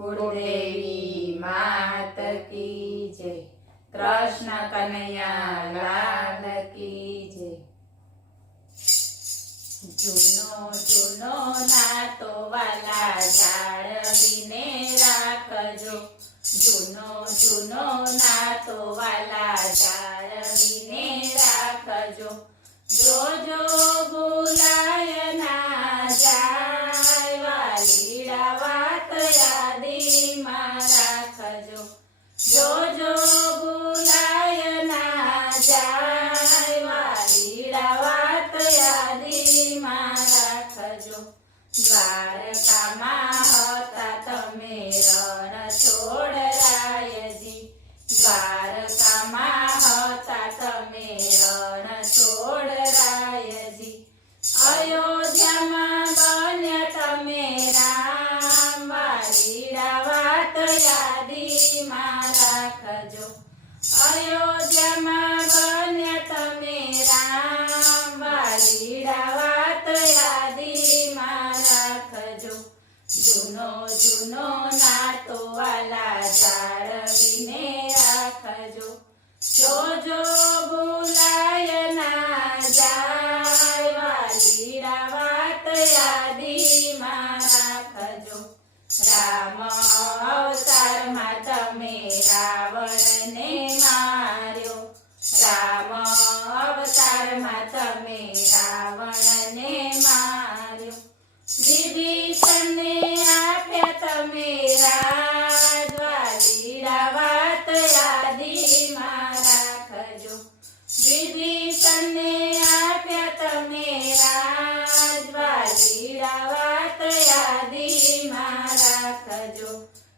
कुलदेवी मात की जय। कृष्ण कन्हैया लाल की जय। जूनो जूनो नातो वाला जाळवीने राखजो। जूनो जूनो नातो वाला जाळवीने राखजो। जो जो भूलाय ना जाय वालीड़ा वात यादीमां राखजो। जो जो भूलाय ना जाय वालीड़ा वात यादीमां राखजो। द्वारकामां हता तमे रणछोड़रायजी। द्वारकामां हता तमे रणछोड़रायजी। अयोध्यामां बन्या तमे राम वालीड़ा वात यादीमां राखजो। अयोध्यामां बन्या तमे राम वालीड़ा वात यादीमां राखजो। जूनो जूनो नातो वाला जाळवीने राखजो। जो जो भूलाय ना जाय वालीड़ा वात यादीमां राखजो। राम अवतारमां तमे रावणने मार्यो। राम अवतारमां तमे रावणने मार्यो। विभीषणने आप्या तमे राज वालीड़ा वात यादीमां राखजो। विभीषणने आप्या तमे राज वालीड़ा वात यादीमां राखजो।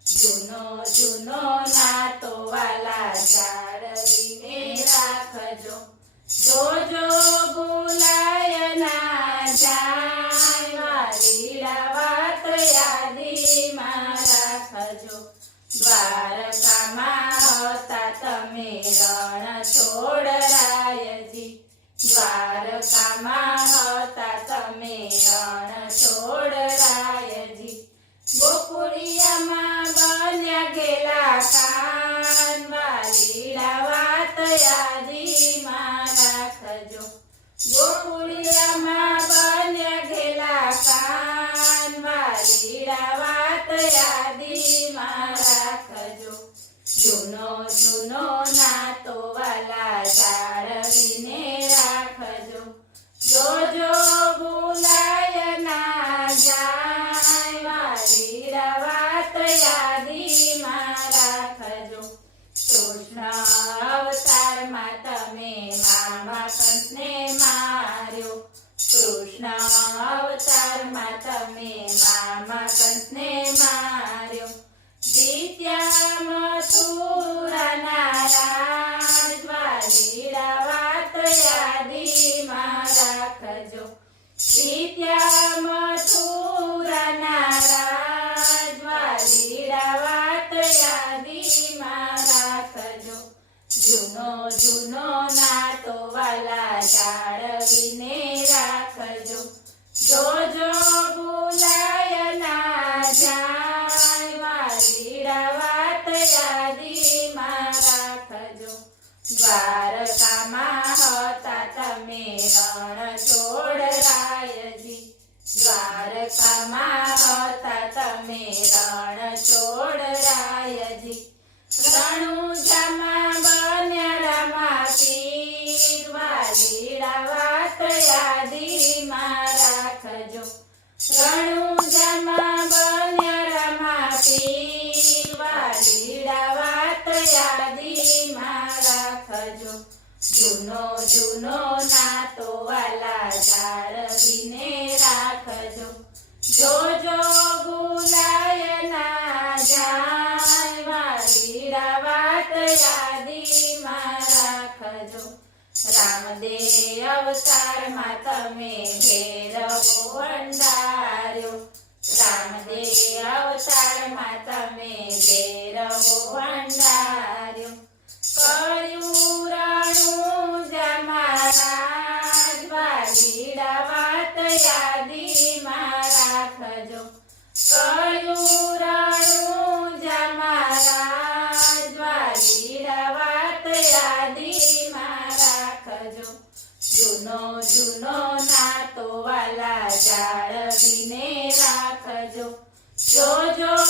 जूनो जूनो नातो वाला जाळवीने राखजो। जो जो भूलाय ना जाय वालीड़ा वात यादीमां राखजो। द्वारकामां हता तमे रणछोड़रायजी। द्वारकामां हता तमे रणछोड़रायजी। गोकुळियामां बन्या गेला कान वालीड़ा वात यादीमां राखजो। गोकुळियामां बन्या गेला कान वालीड़ा वात यादीमां राखजो। जूनो जूनो नातो वाला जाळवीने राखजो। जो जो भूलाय ना जाय वालीड़ा वात यादीमां राखजो। कृष्ण अवतारमां तमे मामा कंसने मार्यो। कृष्ण अवतारमां तमे मामा कंसने मार्यो। जीत्या मथुराना राज वालीड़ा वात यादीमां राखजो। जीत्या मथुराना राज वालीड़ा वात यादीमां राखजो। जूनो जूनो नातो वाला जाळवीने राखजो। जो जो भूलाय ना जाय वालीड़ा वात यादीमां राखजो। द्वारकामां हता तमे रणछोड़रायजी। द्वारकामां हता तमे रणछोड़रायजी। रણુજામાં બન્યા રામાપીર વાલીડા વાત યાદીમાં રાખજો। રણુજામાં બન્યા રામાપીર વાલીડા વાત યાદીમાં રાખજો। જૂનો જૂનો નાતો વાલા જાળવીને રાખજો। જો જો ભૂલાય ના જાય વાલીડા વાત यादीमां राखजो। रामदेव अवतारमां तमे भैरवो भंडार्यो। रामदेव अवतारमां तमे भैरवो भंडार्यो। कर्युं रણુજામાં રાજ વાલીડા વાત यादीमां રાખજો। કર્યું રણુજામાં જૂનો જૂનો નાતો વાલા જાળવીને રાખજો જોજો